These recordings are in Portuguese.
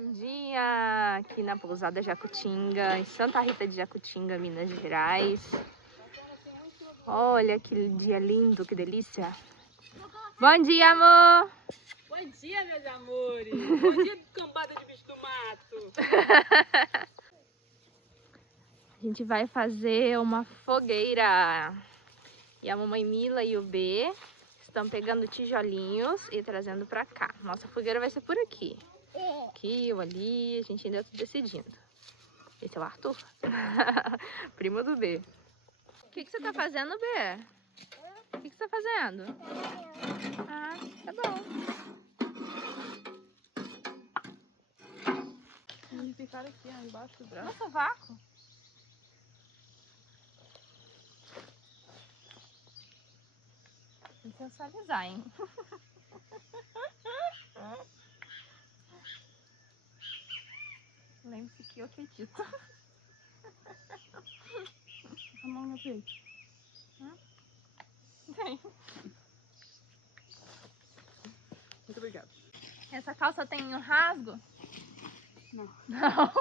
Bom dia! Aqui na pousada Jacutinga, em Santa Rita de Jacutinga, Minas Gerais. Olha que dia lindo, que delícia! Bom dia, amor! Bom dia, meus amores! Bom dia, cambada de bicho do mato! A gente vai fazer uma fogueira. E a mamãe Mila e o B estão pegando tijolinhos e trazendo pra cá. Nossa fogueira vai ser por aqui. Aqui ou ali, a gente ainda tá decidindo. Esse é o Arthur, primo do B. O que você tá fazendo, B? O que você tá fazendo? Ah, tá bom. Me picaram aqui, ó, embaixo do braço. Nossa, vácuo. Tem que sensualizar, hein? Lembre-se que eu acredito. A mão no meu peito. Tem. Muito obrigada. Essa calça tem um rasgo? Não. Não.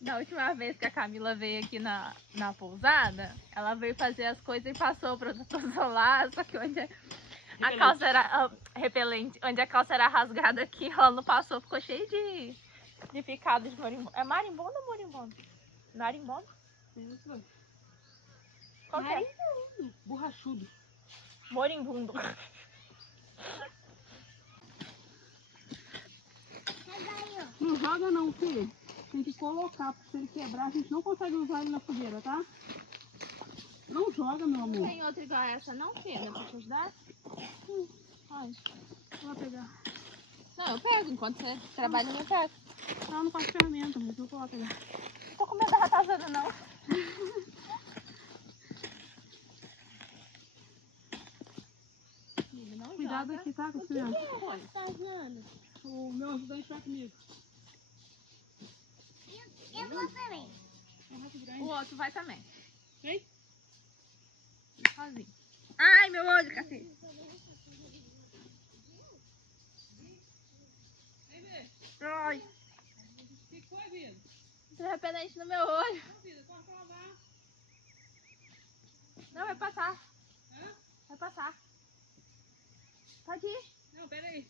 Da última vez que a Camila veio aqui na pousada, ela veio fazer as coisas e passou o protetor solar, só que onde a calça era repelente, onde a calça era rasgada aqui, ela não passou, ficou cheio de picado de marimbondo. É marimbondo ou moribundo? Marimbondo? Isso. Qual que é? Borrachudo. Moribundo. Não joga não, filho. Tem que colocar, porque se ele quebrar, a gente não consegue usar ele na fogueira, tá? Não joga, meu amor. Tem outra igual a essa não, filha? Pra te ajudar? Pode. Vou pegar. Não, eu pego. Enquanto você trabalha, eu pego. Não, não faz ferramenta, mas eu vou lá pegar. Não tô com medo da ratazana, não. Filho, não Cuidado joga. aqui, tá, com criança. Ratazana. O meu ajudante vai comigo. Eu vou também. É um rato grande. O outro vai também. Vem. Sozinho. Ai, meu olho, cacete. Vem ver. Ai, O que foi, vida? entrou repelente no meu olho. Não, vida, pode lavar. Não, vai passar. Hã? Vai passar. Pode ir. Não, pera aí.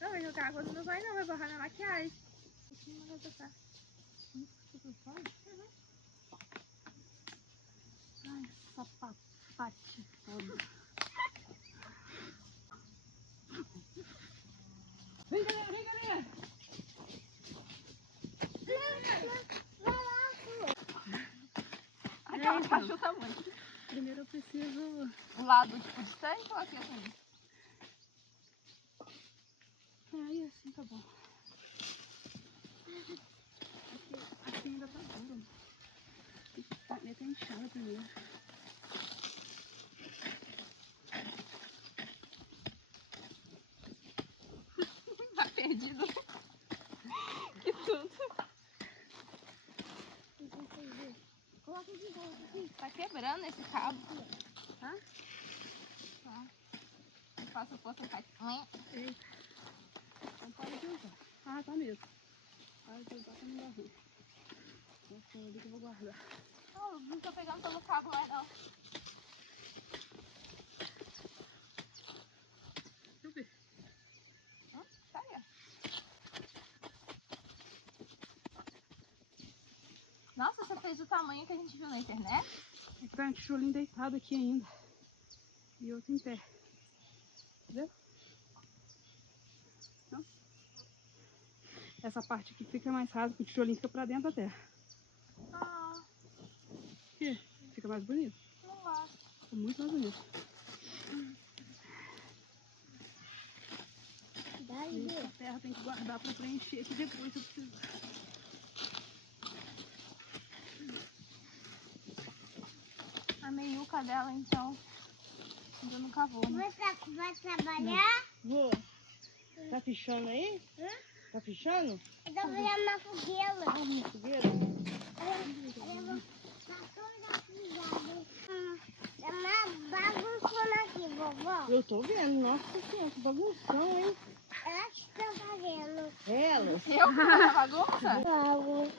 Não, vai jogar água no meu vai não, vai borrar minha maquiagem. Não vai passar. Ai, sapapate foda. Vem, galera, vem, galera. Aquela ajuda muito. Primeiro eu preciso... O lado, tipo, distante ou aqui assim? Aí assim tá bom. Aqui ainda tá duro. Tem que meter enxada primeiro. Tá perdido. Que tudo. Coloca de volta aqui. Tá quebrando esse cabo. Tá? Tá. Eu faço força, faz. Eita. Então pode usar. Ah, tá mesmo. Pode usar pra não dar ruim. Nossa, ali que eu vou guardar. Não, não tô pegando pelo cabo mais não. Deixa eu ver. Tá aí, ó. Nossa, você fez o tamanho que a gente viu na internet? É que tá um tijolinho deitado aqui ainda. E outro em pé. Entendeu? Não? Essa parte aqui fica mais rasa, porque o tijolinho fica pra dentro da terra. Ah, Aqui, fica mais bonito. não gosto. Fica muito mais bonito. E essa terra tem que guardar pra preencher aqui depois se eu precisar. A meiuca dela, então, ainda não cavou, né? Você vai trabalhar? Vou. Tá fichando aí? Hã? Tá fichando? Eu tô fazendo uma fogueira. Ah, minha fogueira. Dá uma bagunçona aqui, vovó. Eu tô vendo, nossa senhora, que bagunção, hein? Elas estão fazendo. Elas? Eu fiz essa bagunça? Logo.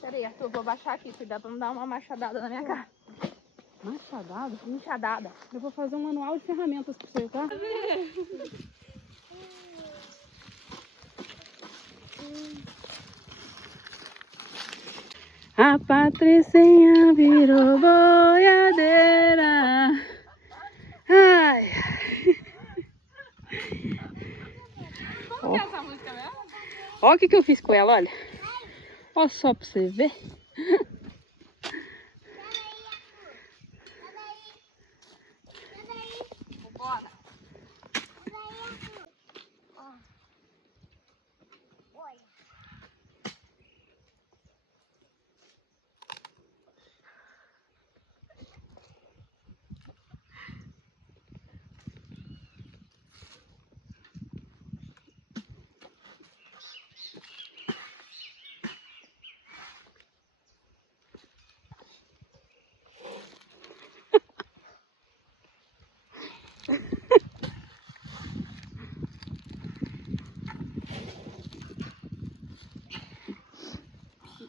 Peraí, Arthur, vou baixar aqui. Cuidado pra não dar uma machadada na minha cara. Machadada? Machadada. Eu vou fazer um manual de ferramentas pra você, tá? A Patricinha virou boiadeira. Ai. Como que é essa música mesmo? Olha o que eu fiz com ela, olha. Olha só pra você ver. Bora. Olha.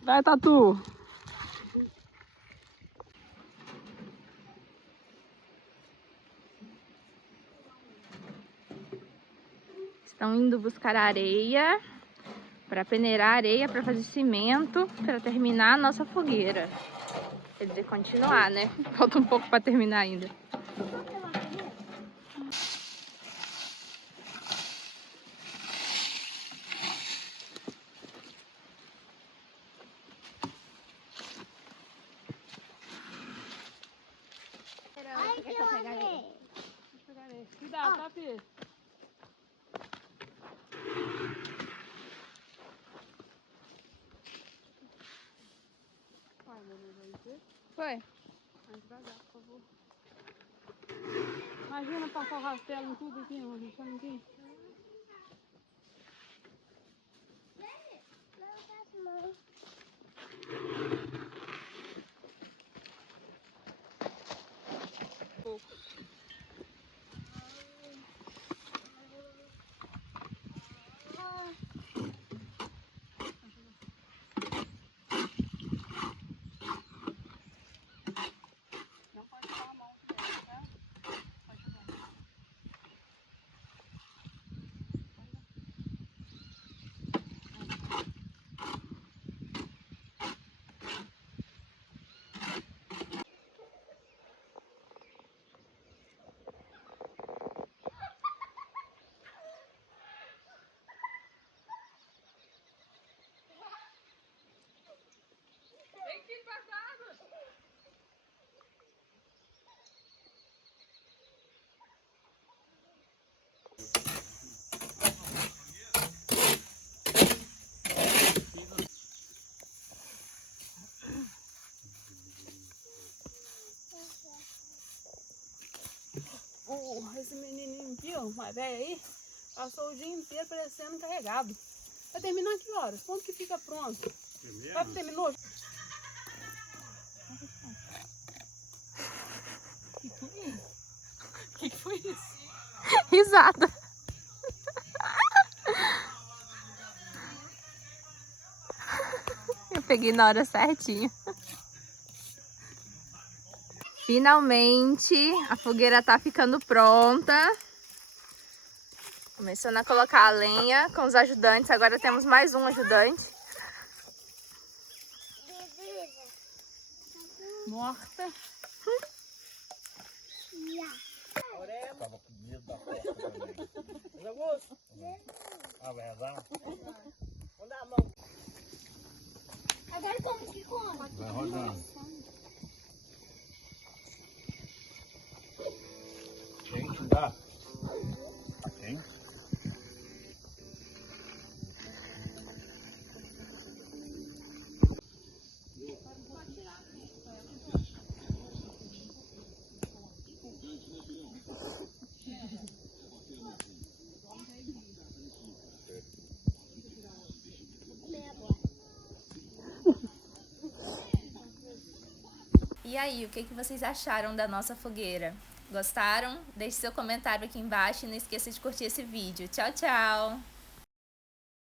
Vai, Tatu. Estão indo buscar areia para peneirar areia, para fazer cimento, para terminar a nossa fogueira. Quer dizer, continuar, né? Falta um pouco para terminar ainda. Ai, que homem. Cuidado, tá, filho? Vai, mamãe, vai ver. Foi? Mais devagar, por favor. Imagina passar o rastelo em tudo aqui, não deixando aqui. Lava as mãos. Não pode pôr a mão dentro, tá? Pode jogar. Esse menininho aqui, ó, mais velho aí, passou o dia inteiro parecendo carregado. Vai terminar que horas? Quando que fica pronto? Vai que terminou? O que foi isso? Risada. Eu peguei na hora certinha. Finalmente a fogueira tá ficando pronta. Começando a colocar a lenha com os ajudantes. Agora temos mais um ajudante. Morta. Tava com medo da porta também. Mas eu gosto. Ah, vai rezar? Vou dar a mão. Agora como que come? Vai rodando. Quente, dá? Tá quente? E aí, o que vocês acharam da nossa fogueira? Gostaram? Deixe seu comentário aqui embaixo e não esqueça de curtir esse vídeo. Tchau, tchau!